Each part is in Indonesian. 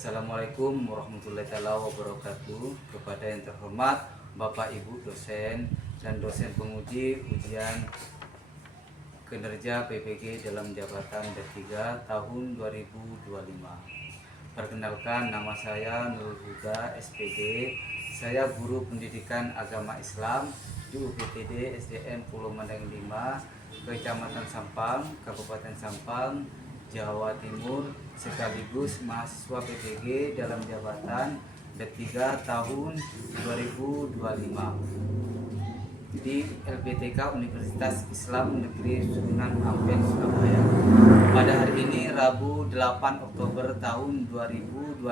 Assalamualaikum warahmatullahi wabarakatuh. Kepada yang terhormat Bapak Ibu dosen dan dosen penguji ujian kinerja PPG dalam jabatan D3 tahun 2025. Perkenalkan, nama saya Nurul Huda SPD. Saya guru pendidikan agama Islam di UPTD SDN Pulau Mandang 5, Kecamatan Sampang, Kabupaten Sampang, Jawa Timur, sekaligus mahasiswa PPG dalam jabatan D3 tahun 2025 di LPTK Universitas Islam Negeri Sunan Ampel, Surabaya. Pada hari ini Rabu 8 Oktober tahun 2025,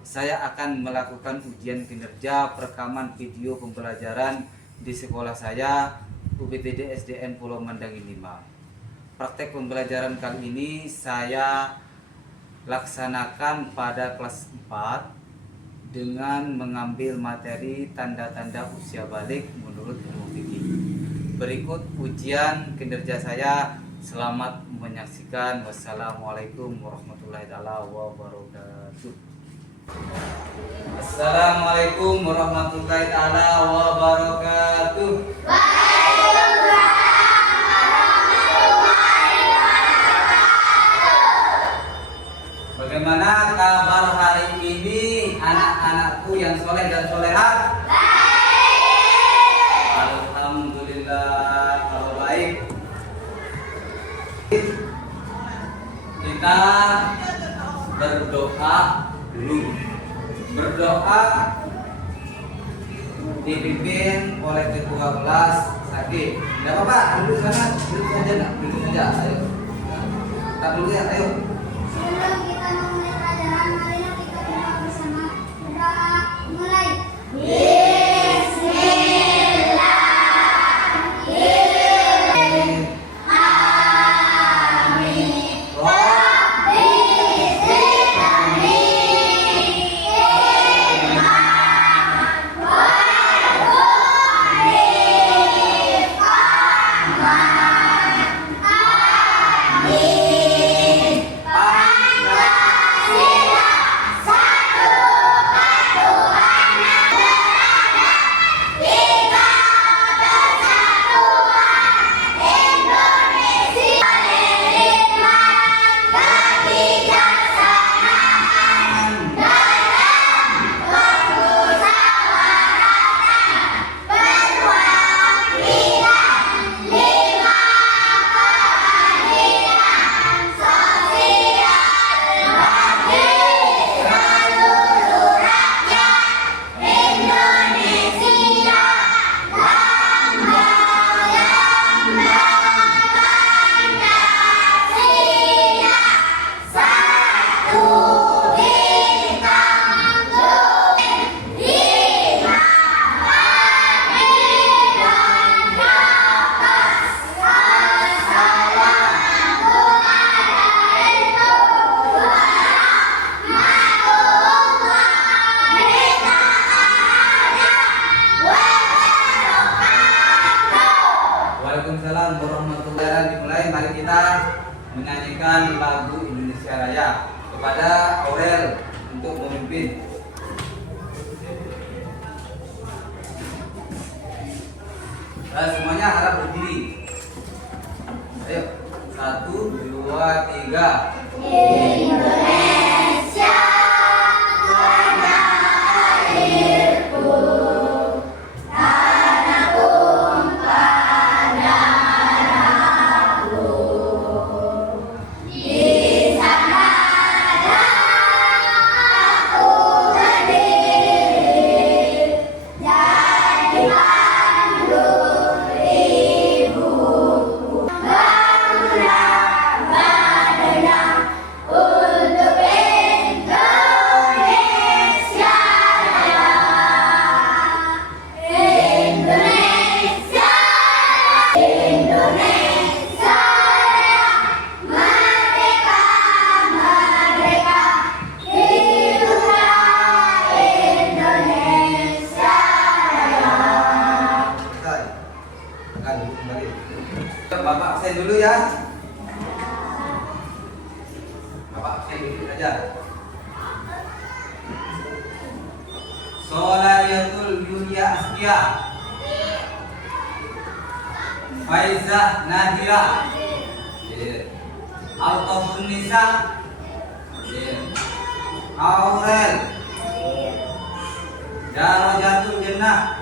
saya akan melakukan ujian kinerja perekaman video pembelajaran di sekolah saya UPTD SDN Pulau Mandang 5. Praktek pembelajaran kali ini saya laksanakan pada kelas 4 dengan mengambil materi tanda-tanda usia balik menurut ilmu fikih. Berikut ujian kinerja saya. Selamat menyaksikan. Wassalamualaikum warahmatullahi wabarakatuh. Assalamualaikum warahmatullahi wabarakatuh. Bagaimana kabar hari ini anak-anakku yang soleh dan solehat? Baik. Alhamdulillah kalau baik. Kita berdoa dulu. Berdoa dipimpin oleh ketua kelas Sakit. Tidak apa-apa, duduk sana, duduk saja, duduk saja. Ayo. Kita dulu ya, ayo. Sebelum kita memulai pelajaran, marilah kita doa bersama. Berdoa mulai. Waalaikumsalam warahmatullahi wabarakatuh. Dimulai, mari kita menyanyikan lagu Indonesia Raya. Kepada Aurel untuk memimpin. Semuanya harap berdiri. Ayo, 1, 2, 3. Indonesia, tanah airku, tanah tumpah darahku. Di sana aku berdiri, jadi pandu ibuku. Bangunlah, bangunlah untuk Solayatul Yulia Askia, Faizah Nadira, Altofun Nisa, Aurel, Darajatul Jannah,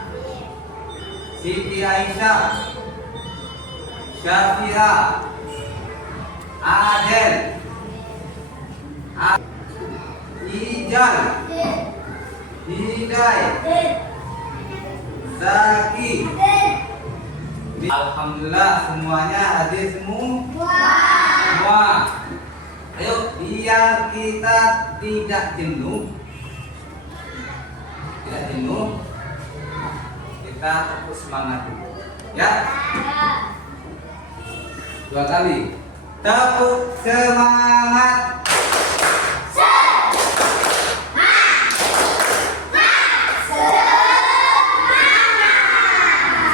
Siti Aisyah, Syafira, Adel, Ijal, Hidayah, Zaki. Alhamdulillah semuanya hadir semua. Ayo biar kita tidak jenuh, kita terus semangat ya. 2 kali tepuk semangat.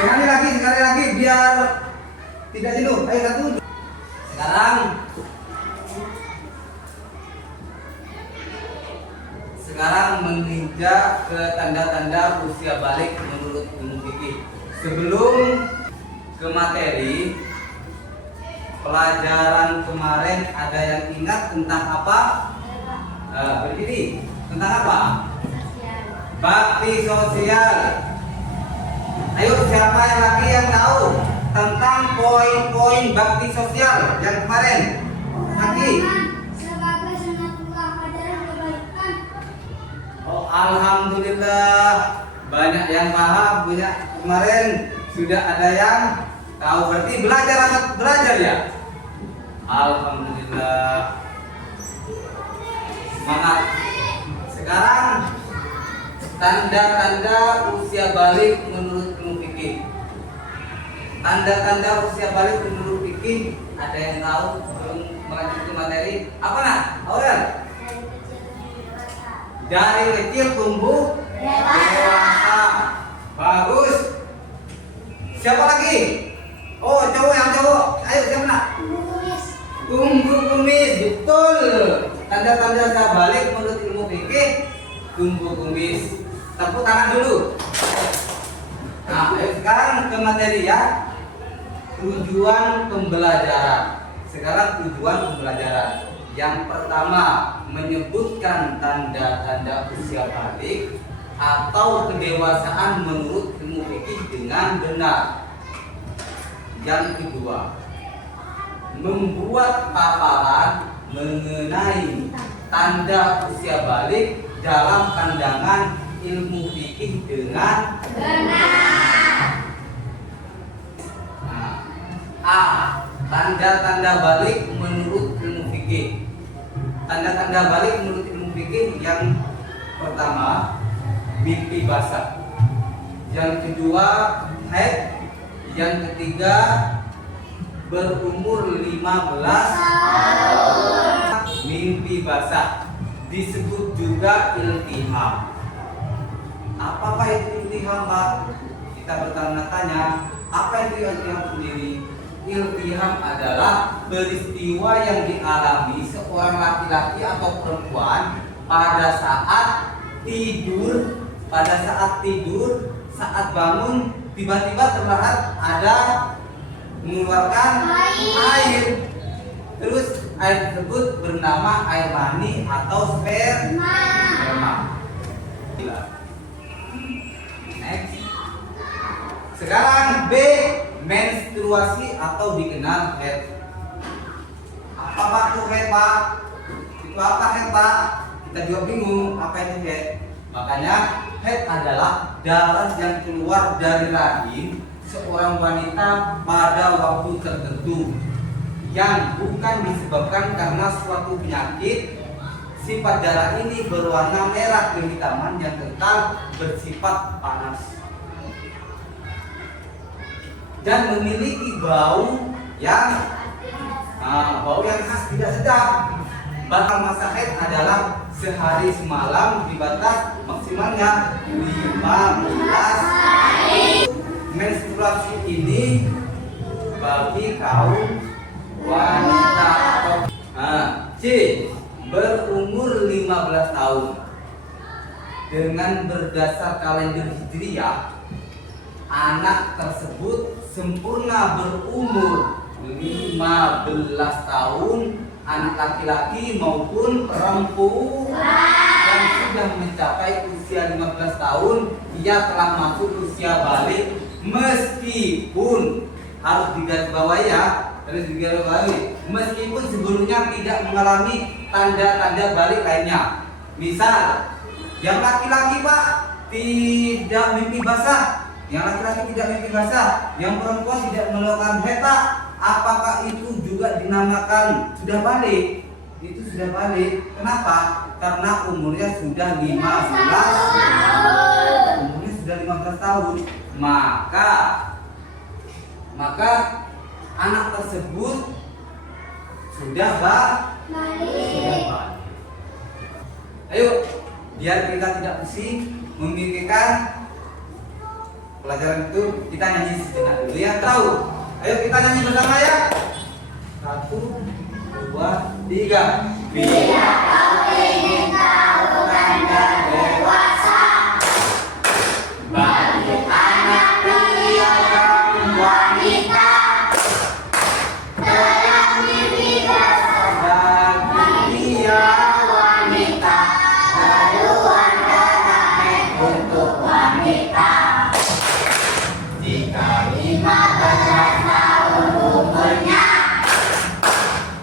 Sekali lagi biar tidak jenuh. Ayo 1. Sekarang menginjak ke tanda-tanda usia balik menurut ilmu fikih. Sebelum ke materi pelajaran kemarin, ada yang ingat tentang apa? Berdiri. Tentang apa? Bakti sosial. Ayo siapa yang lagi yang tahu tentang poin-poin bakti sosial yang kemarin? Lagi. Sebagai sunatullah ajaran kebaikan. Oh, alhamdulillah banyak yang paham, banyak kemarin sudah ada yang tahu. Berarti belajar ya. Alhamdulillah. Semangat. Sekarang tanda-tanda usia balik menurut ilmu fikih. Tanda-tanda usia balik menurut fikih, ada yang tahu sebelum melanjut ke materi? Apa nak? Aurel? Dari kecil tumbuh dewasa. Bagus. Siapa lagi? Oh, yang cowok. Ayo siapa nak? Tumbuh kumis. Betul. Tanda-tanda usia balik menurut ilmu fikih, tumbuh kumis. Tepuk tangan dulu. Nah, ayo sekarang ke materi ya. Tujuan pembelajaran. Sekarang tujuan pembelajaran. Yang pertama, menyebutkan tanda-tanda usia balik atau kedewasaan menurut ilmu fikih dengan benar. Yang kedua, membuat paparan mengenai tanda usia balik dalam pandangan ilmu fikih dengan benar. Nah, A. Tanda-tanda balik menurut ilmu fikih. Tanda-tanda balik menurut ilmu fikih yang pertama, mimpi basah. Yang kedua, haid. Yang ketiga, berumur 15 tahun. Mimpi basah disebut juga iltiham. Apa itu iltiham, Pak? Kita bertanya-tanya, apa itu iltiham sendiri? Iltiham adalah peristiwa yang dialami seorang laki-laki atau perempuan pada saat tidur, saat bangun tiba-tiba terlihat ada mengeluarkan air. Terus air tersebut bernama air mani atau sperma. Next. Sekarang B, menstruasi atau dikenal haid. Apa itu haid, Pak? Itu apa haid, Pak? Kita juga bingung apa itu haid. Makanya haid adalah darah yang keluar dari rahim seorang wanita pada waktu tertentu yang bukan disebabkan karena suatu penyakit. Sifat darah ini berwarna merah kehitaman yang kental, bersifat panas dan memiliki bau yang khas tidak sedap. Batas masa haid adalah sehari semalam di batas maksimalnya 15 hari. Menstruasi ini bagi kaum wanita. C. Berumur 15 tahun. dengan berdasar kalender Hijriah, anak tersebut sempurna berumur 15 tahun, anak laki-laki maupun perempuan, dan sudah mencapai usia 15 tahun, ia telah masuk usia balik, meskipun harus digarisbawahi ya, meskipun sebelumnya tidak mengalami tanda-tanda balik lainnya. Misal, yang laki-laki Pak tidak mimpi basah, yang laki-laki tidak mimpi basah, yang perempuan tidak melakukan haid Pak, apakah itu juga dinamakan sudah balik? Itu sudah balik. Kenapa? Karena umurnya sudah 15 tahun. Umurnya sudah 15 tahun. Maka anak tersebut sudah balik. Ayo, biar kita tidak pusing memikirkan pelajaran itu, kita nyanyi sejenak dulu ya. Tahu? Ayo kita nyanyi bersama ya. 1, 2, 3. Bila kau ingin tahu tanda dewasa bagi anak pria dan wanita, telah mimpi basah bagi pria wanita, haluan darah haid untuk wanita. Jika 15 tahun umurnya,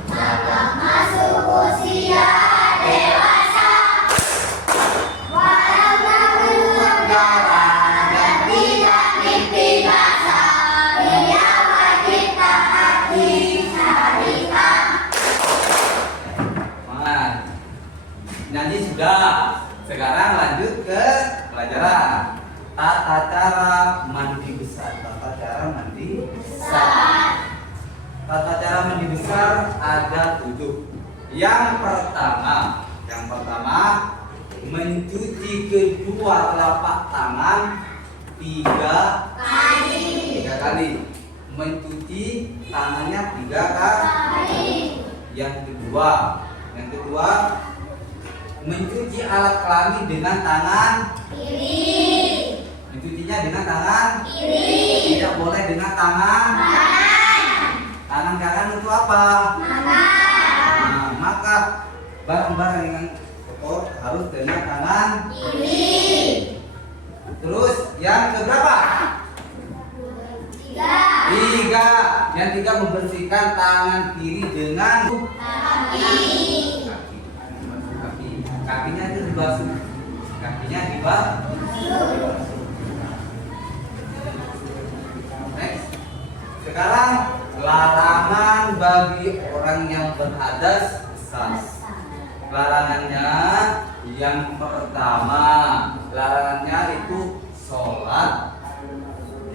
maka masuk usia dewasa. Walau tak keluar darah dan tidak mimpi basah, ia wajib taati syariat. Nyanyi sudah. Sekarang lanjut ke pelajaran. Tata cara mandi besar. Tata cara mandi besar. Tata cara mandi besar ada 7. Yang pertama mencuci kedua telapak tangan 3 kali. Mencuci tangannya 3 kali. Yang kedua mencuci alat kelamin dengan tangan Kiri. mencucinya dengan tangan Kiri. tidak boleh dengan tangan kanan untuk apa? Nah, maka barang-barang yang kotor harus dengan tangan Kiri. Terus yang keberapa? 3. Yang 3 membersihkan tangan kiri dengan kakinya itu dibasuh. Next. Sekarang larangan bagi orang yang berhadas besar. Larangannya yang pertama, larangannya itu sholat.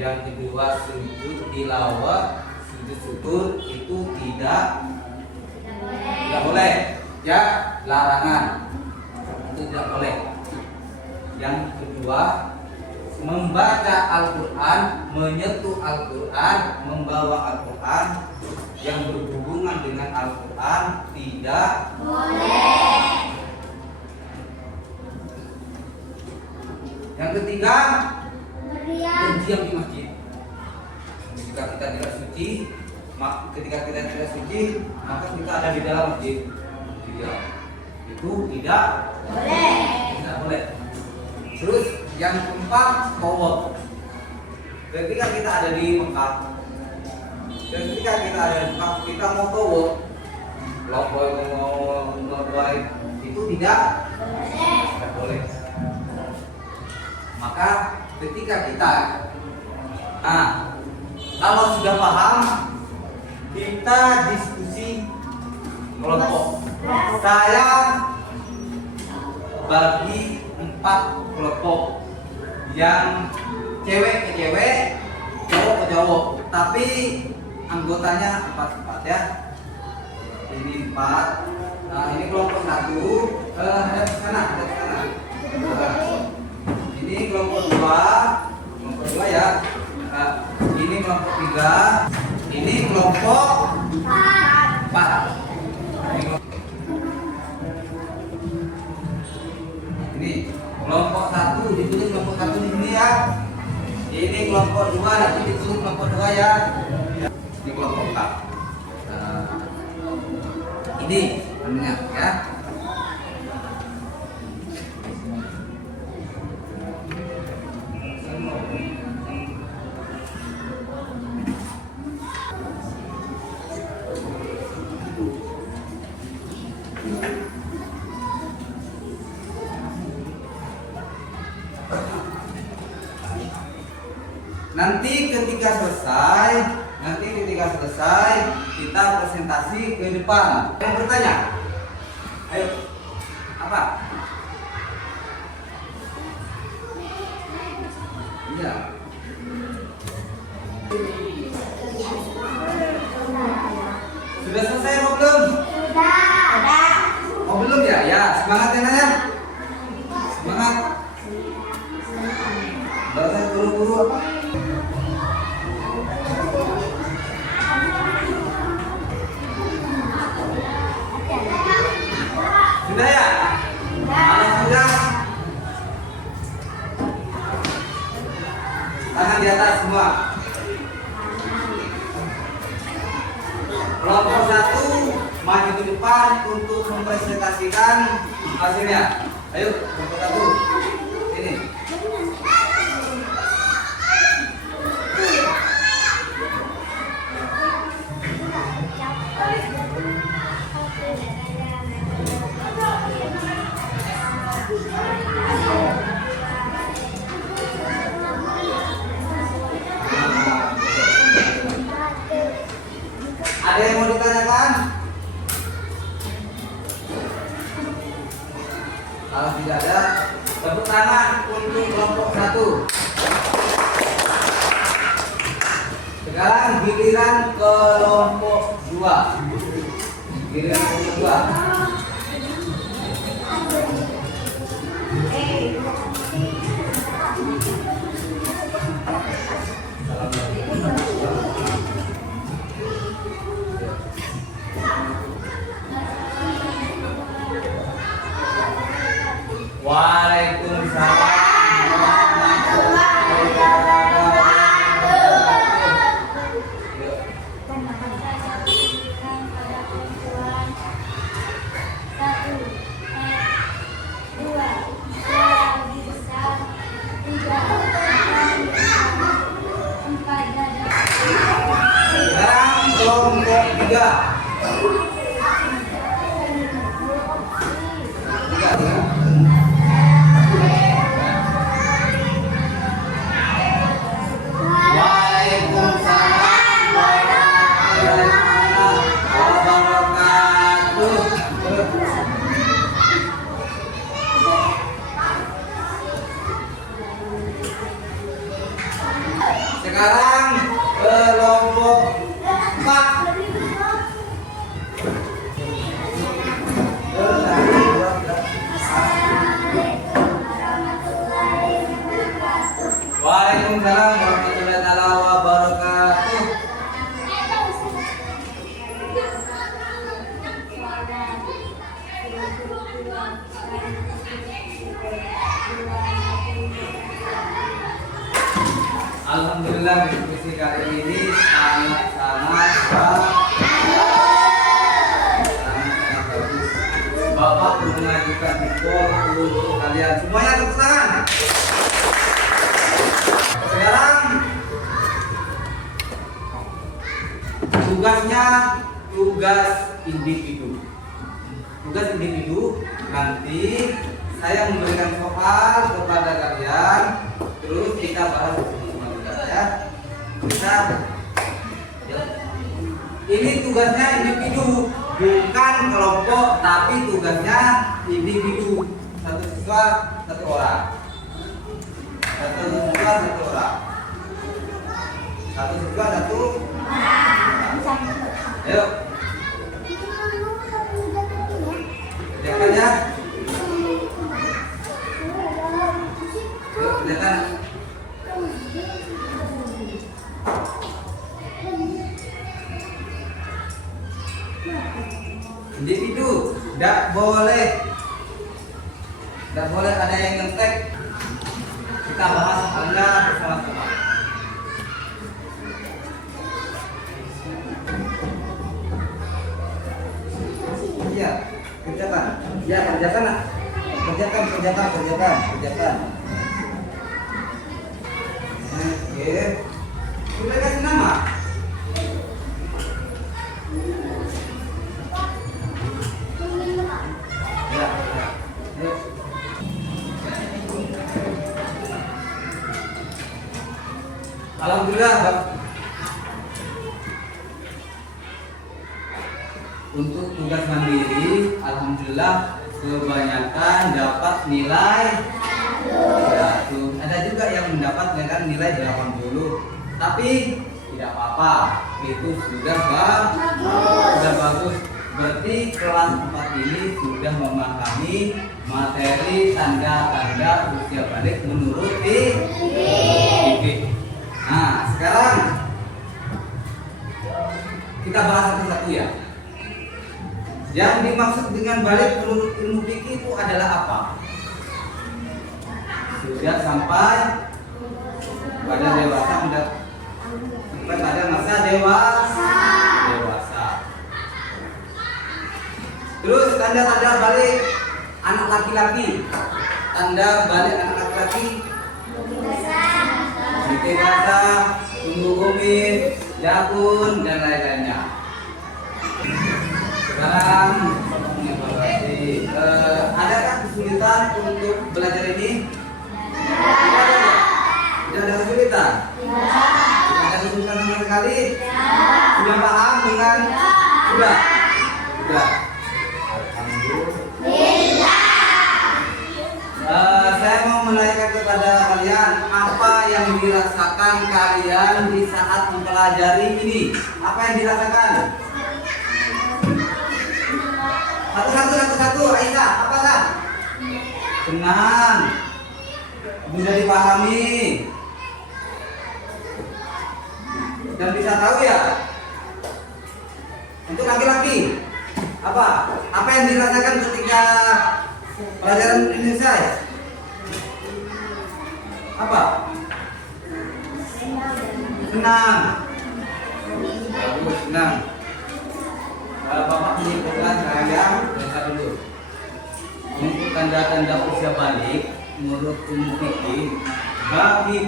Yang kedua sujud tilawah, sujud syukur itu tidak boleh. Ya, larangan itu tidak boleh. Yang kedua, membaca Al-Quran, menyentuh Al-Quran, membawa Al-Quran yang berhubungan dengan Al-Quran tidak Boleh. Yang ketiga, Berdiam. berdiam di masjid. Ketika kita tidak suci, maka kita ada di dalam masjid. Diam. Itu tidak boleh. Terus yang keempat, tawaf. Ketika kita ada di Mekah, kita mau tawaf, loboy, itu tidak boleh. Maka ketika kita, kalau sudah paham, kita diskusi kelompok. Saya bagi 4 kelompok, yang cewek ke cewek, cowok ke cowok, tapi anggotanya 4 ya. Ini 4. Nah, ini kelompok 1 hadap ke sana. Ini kelompok 2 ya. Nah, ini kelompok 3, ini kelompok 4. Ini Kelompok 1 ditulis kelompok 1 di sini ya. Ini kelompok 2 nanti ditulis kelompok 2 ya. Ini kelompok 4. Ini namanya ya. Nanti ketika selesai kita presentasi ke depan. Yang bertanya, ayo, apa? Iya. Sudah selesai atau belum? Sudah. Oh belum ya? Ya, semangat ya Naya. Semangat. Gak usah buru-buru. Sudah ya? Kalau sudah, tangan di atas semua. Kelompok 1 maju ke depan untuk mempresentasikan hasilnya. Ayo, kelompok 1. Ini. Ada yang mau ditanyakan? Kalau tidak ada, tepuk tangan untuk kelompok 1. Sekarang giliran kelompok 2. Giliran kelompok 2. Waalaikumsalam warahmatullahi Sekarang kelompok 3. Sekarang kelompok 4. Waalaikumsalam warahmatullahi wabarakatuh. Alhamdulillah diskusi kali ini sangat bagus. Bapak mengajukan report untuk kalian semuanya, tepuk tangan. Sekarang tugasnya tugas individu. Tugas individu nanti saya memberikan soal kepada kalian, terus kita bahas ya. Bisa. Ini tugasnya individu, bukan kelompok, tapi tugasnya individu. Satu siswa satu orang. Satu siswa satu orang. Satu siswa satu. Ayo. Kerjakan ya. Yuk, kerjakan. Individu tidak boleh ada yang ngetek, kita bahas Anda bersama-sama. Iya, kerjakan. Ya, kerjakan. Kerjakan. Oke. Sudah kasih nama? Ya. Yuk. Alhamdulillah, Pak. Untuk tugas mandiri, alhamdulillah kebanyakan dapat nilai 100. Ada juga yang mendapat nilai 80. Tapi tidak apa-apa, itu sudah bagus. Berarti kelas 4 ini sudah memahami materi tanda-tanda usia balik menurut IPK. Nah, sekarang kita bahas satu-satu ya. Yang dimaksud dengan balik menurut ilmu fikih itu adalah apa? Sudah sampai pada dewasa, sampai pada masa dewasa. Terus tanda-tanda balik anak laki-laki. Tanda balik anak laki-laki: titik basah, tumbuh kumis, jakun, dan lain-lainnya. Sekarang mengevaluasi, adakah kesulitan untuk belajar ini? Tidak ada kesulitan. Tidak ada kesulitan sama sekali. Sudah paham dengan? Sudah. Saya mau menanyakan kepada kalian, apa yang dirasakan kalian di saat mempelajari ini? Apa yang dirasakan? Satu, Aisyah, apalah? Senang, mudah dipahami, dan bisa tahu ya. Untuk laki-laki, apa yang dirasakan ketika pelajaran ini selesai? Apa? Senang. Bagus, senang. Bapak menyebutkan saya dulu. Untuk tanda-tanda usia balik menurut ilmu fikih, bagi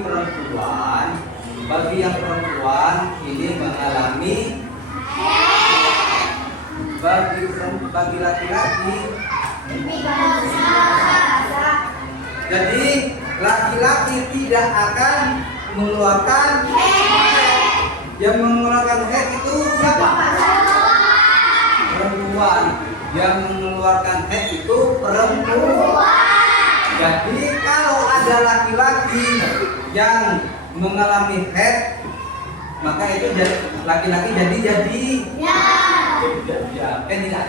yang perempuan ini mengalami, bagi laki-laki. Jadi laki-laki tidak akan mengeluarkan head. Yang mengeluarkan head itu siapa? Perempuan. Yang mengeluarkan head itu perempuan. Jadi kalau ada laki-laki yang mengalami head, maka itu laki-laki jadi kan tidak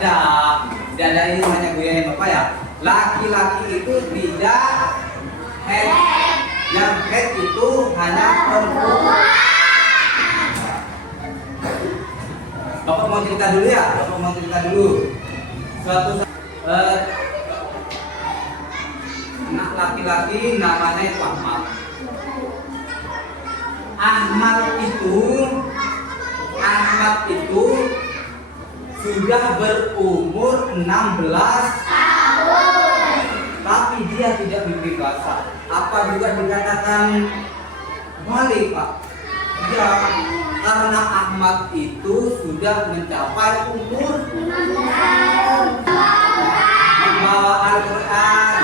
ada ini namanya goyangin Bapak ya. Laki-laki itu tidak head, yang head itu hanya perempuan. Bapak mau cerita dulu ya, suatu anak laki-laki namanya itu Ahmad itu sudah berumur 16 tahun, tapi dia tidak mimpi basah. Apa juga dikatakan balik, Pak? Ya, karena Ahmad itu sudah mencapai umur 16 tahun. Membawa Al-Quran.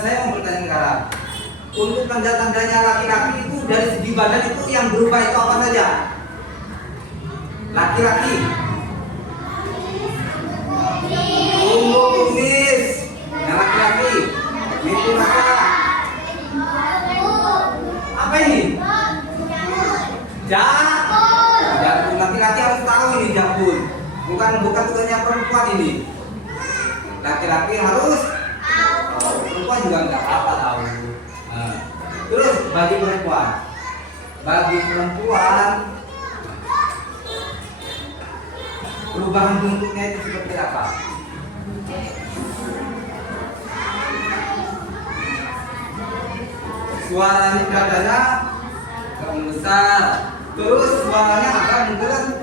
Saya mau bertanya sekarang, untuk tanda-tandanya laki-laki itu dari segi badan itu yang berubah itu apa saja? Laki-laki tumbuh kumis, yang laki-laki itu apa ini? Jakun. Laki-laki harus tahu ini jakun, bukan tugasnya perempuan ini. Laki-laki harus, perempuan juga nggak apa tahu. Nah, terus bagi perempuan perubahan bentuknya itu seperti apa? Suaranya nadanya agak membesar, terus suaranya agak menggerak.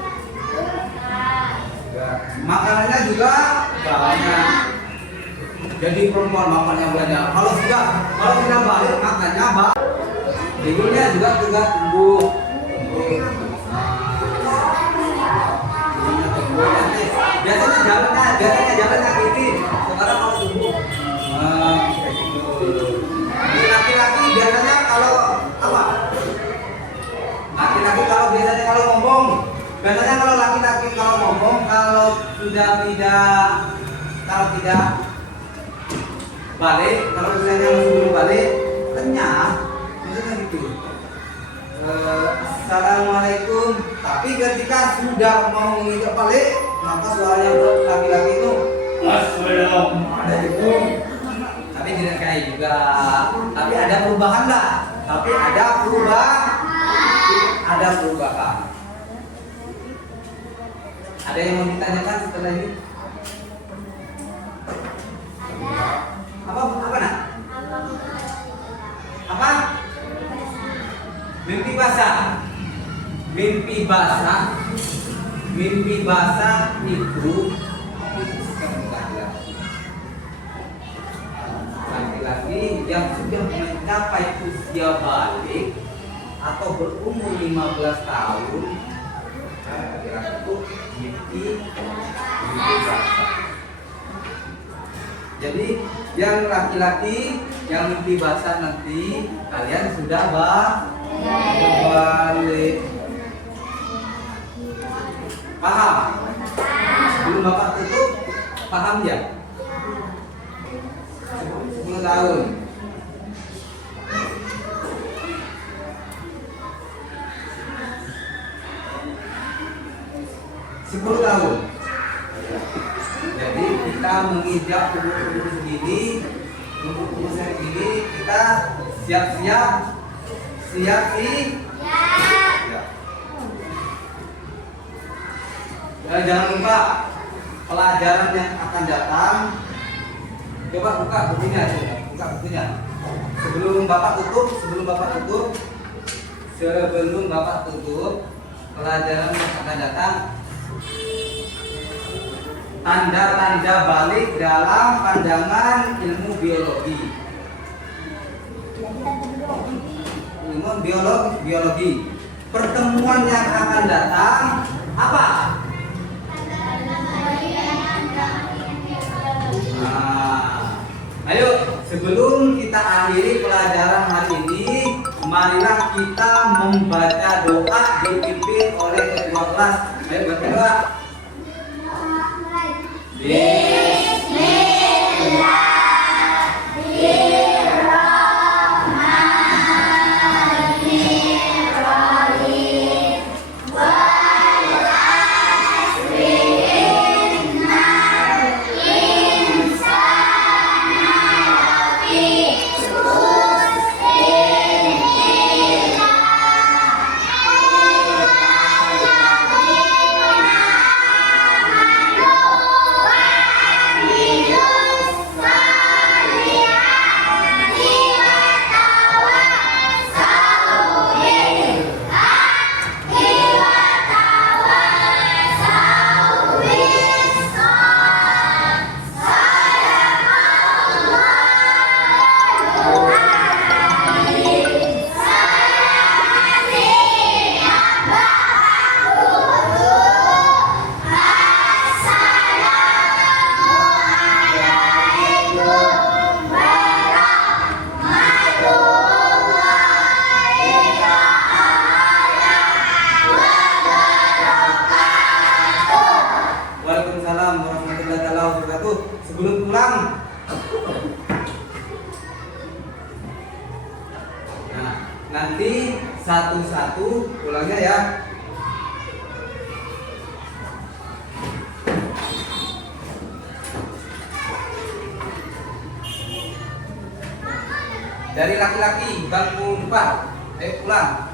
Makanannya juga banyak. Jadi perempuan makannya banyak. Kalau sudah balik makannya banyak. Hidungnya juga tumbuh. Biasanya jalannya gini. Sekarang kalau tumbuh. Kayak gitu. Ini laki-laki biasanya kalau apa? Laki-laki biasanya kalau ngomong, kalau laki-laki kalau ngomong, kalau tidak balik, kalau misalnya belum balik, renyah, maksudnya gitu. Assalamualaikum. Tapi ketika sudah mau menginjak balik, maka suaranya laki-laki itu Assalamualaikum. Tapi tidak kayak juga. Tapi ada perubahan lah. Ada perubahan. Ada yang mau ditanyakan setelah ini? Apa nak? Apa? Mimpi basah. Mimpi basah itu laki-laki yang sudah mencapai usia balik atau berumur 15 tahun, laki-laki itu mimpi basah. Jadi yang laki-laki yang mimpi basah nanti kalian sudah balik. Paham? Belum Bapak tutup, paham ya? 10 tahun. Jadi kita menginjak tubuh segini, kita siap-siap. Jangan lupa pelajaran yang akan datang. Coba buka bukunya. Sebelum Bapak tutup, pelajaran yang akan datang. Tanda-tanda balik dalam pandangan ilmu biologi. Biologi. Pertemuan yang akan datang apa? Ayo, sebelum kita akhiri pelajaran hari ini, marilah kita membaca doa dipimpin oleh ketua kelas. Ayo baca doa. Sebelum pulang, nah, nanti satu-satu pulangnya ya. Dari laki-laki bangku depan, ayo pulang.